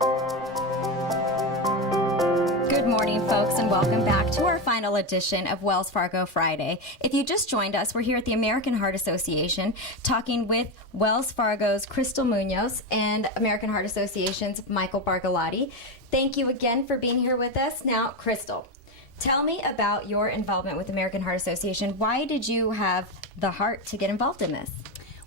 Good morning, folks, and welcome back to our final edition of Wells Fargo Friday. If you just joined us, we're here at the American Heart Association talking with Wells Fargo's Crystal Munoz and American Heart Association's Michael Bargalotti. Thank you again for being here with us. Now, Crystal, tell me about your involvement with American Heart Association. Why did you have the heart to get involved in this?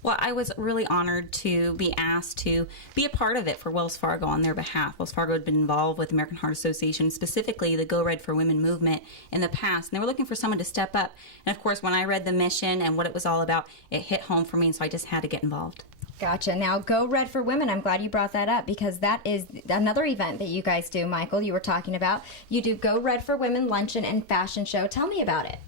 Well, I was really honored to be asked to be a part of it for Wells Fargo on their behalf. Wells Fargo had been involved with American Heart Association, specifically the Go Red for Women movement in the past, and they were looking for someone to step up. And of course, when I read the mission and what it was all about, it hit home for me, and so I just had to get involved. Gotcha. Now, Go Red for Women, I'm glad you brought that up because that is another event that you guys do, Michael, you were talking about. You do Go Red for Women luncheon and fashion show. Tell me about it.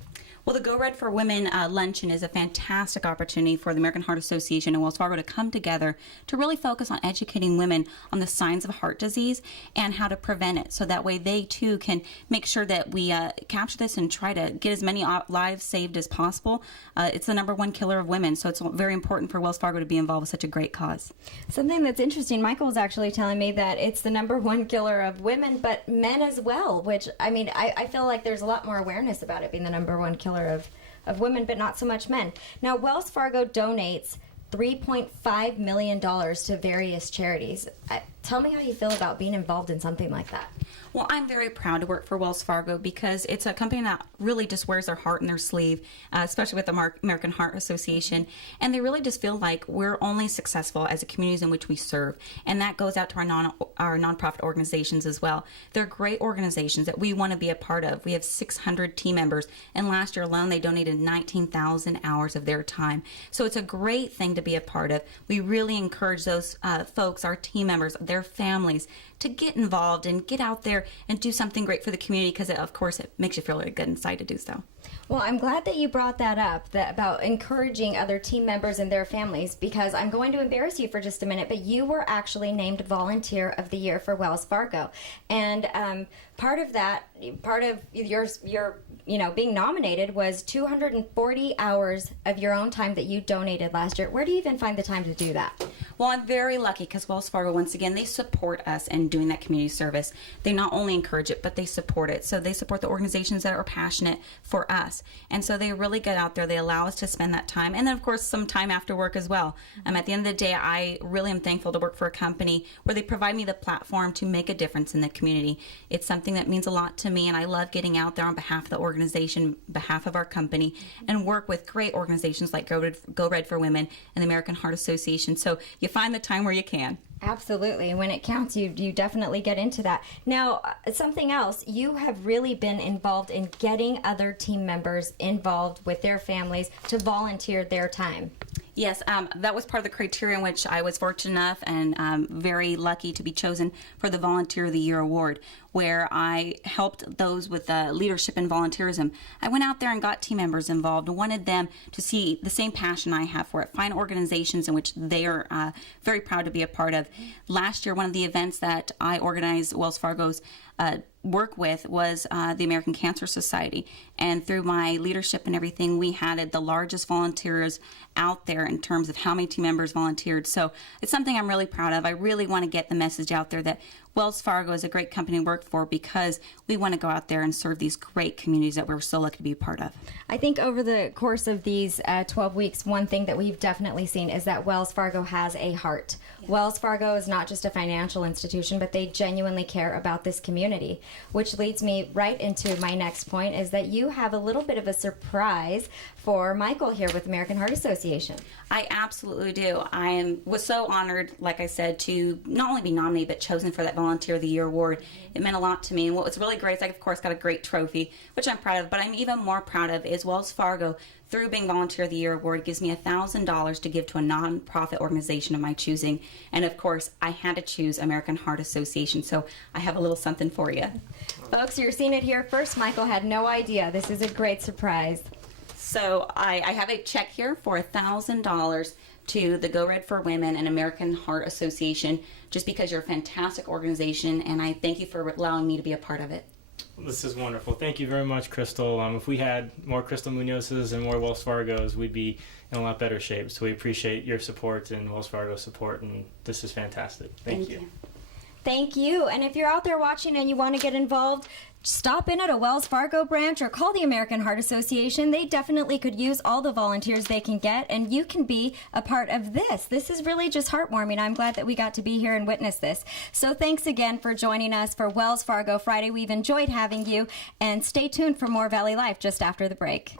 Well, the Go Red for Women luncheon is a fantastic opportunity for the American Heart Association and Wells Fargo to come together to really focus on educating women on the signs of heart disease and how to prevent it. So that way they too can make sure that we capture this and try to get as many lives saved as possible. It's the #1 killer of women, so it's very important for Wells Fargo to be involved with such a great cause. Something that's interesting, Michael was actually telling me that it's the #1 killer of women, but men as well, which, I mean, I feel like there's a lot more awareness about it being the #1 killer of women, but not so much men. Now, Wells Fargo donates $3.5 million to various charities. Tell me how you feel about being involved in something like that. Well, I'm very proud to work for Wells Fargo because it's a company that really just wears their heart in their sleeve, especially with the American Heart Association. And they really just feel like we're only successful as the communities in which we serve. And that goes out to our nonprofit organizations as well. They're great organizations that we want to be a part of. We have 600 team members. And last year alone, they donated 19,000 hours of their time. So it's a great thing to be a part of. We really encourage those folks, our team members, their families, to get involved and get out there and do something great for the community because, of course, it makes you feel really good inside to do so. Well, I'm glad that you brought that up, about encouraging other team members and their families, because I'm going to embarrass you for just a minute, but you were actually named Volunteer of the Year for Wells Fargo. And part of your being nominated was 240 hours of your own time that you donated last year. Where do you even find the time to do that? Well, I'm very lucky because Wells Fargo, once again, they support us in doing that community service. They not only encourage it, but they support it. So they support the organizations that are passionate for us. And so they really get out there. They allow us to spend that time. And then, of course, some time after work as well. At the end of the day, I really am thankful to work for a company where they provide me the platform to make a difference in the community. It's something that means a lot to me, and I love getting out there on behalf of the organization, behalf of our company, and work with great organizations like Go Red for Women and the American Heart Association. So you find the time where you can. Absolutely. When it counts, you definitely get into that. Now, something else, you have really been involved in getting other team members involved with their families to volunteer their time. Yes, that was part of the criteria in which I was fortunate enough and very lucky to be chosen for the Volunteer of the Year award, where I helped those with leadership and volunteerism. I went out there and got team members involved and wanted them to see the same passion I have for it, find organizations in which they are very proud to be a part of. Last year, one of the events that I organized Wells Fargo's work with was the American Cancer Society, and through my leadership and everything, we had the largest volunteers out there in terms of how many team members volunteered. So it's something I'm really proud of. I really want to get the message out there that Wells Fargo is a great company to work for because we want to go out there and serve these great communities that we're so lucky to be a part of. I think over the course of these 12 weeks, one thing that we've definitely seen is that Wells Fargo has a heart. Yeah. Wells Fargo is not just a financial institution, but they genuinely care about this community, which leads me right into my next point, is that you have a little bit of a surprise for Michael here with American Heart Association. I absolutely do. I was so honored, like I said, to not only be nominated but chosen for that Volunteer of the Year award. It meant a lot to me, and what was really great is I, of course, got a great trophy, which I'm proud of, but I'm even more proud of is Wells Fargo, through being Volunteer of the Year award, gives me $1,000 to give to a nonprofit organization of my choosing, and of course, I had to choose American Heart Association, so I have a little something for you. Folks, you're seeing it here first. Michael had no idea. This is a great surprise. So I have a check here for $1,000 to the Go Red for Women and American Heart Association, just because you're a fantastic organization, and I thank you for allowing me to be a part of it. This is wonderful. Thank you very much, Crystal. If we had more Crystal Munozes and more Wells Fargos, we'd be in a lot better shape. So we appreciate your support and Wells Fargo's support, and this is fantastic. Thank you. Thank you. And if you're out there watching and you want to get involved, stop in at a Wells Fargo branch or call the American Heart Association. They definitely could use all the volunteers they can get, and you can be a part of this. This is really just heartwarming. I'm glad that we got to be here and witness this. So thanks again for joining us for Wells Fargo Friday. We've enjoyed having you, and stay tuned for more Valley Life just after the break.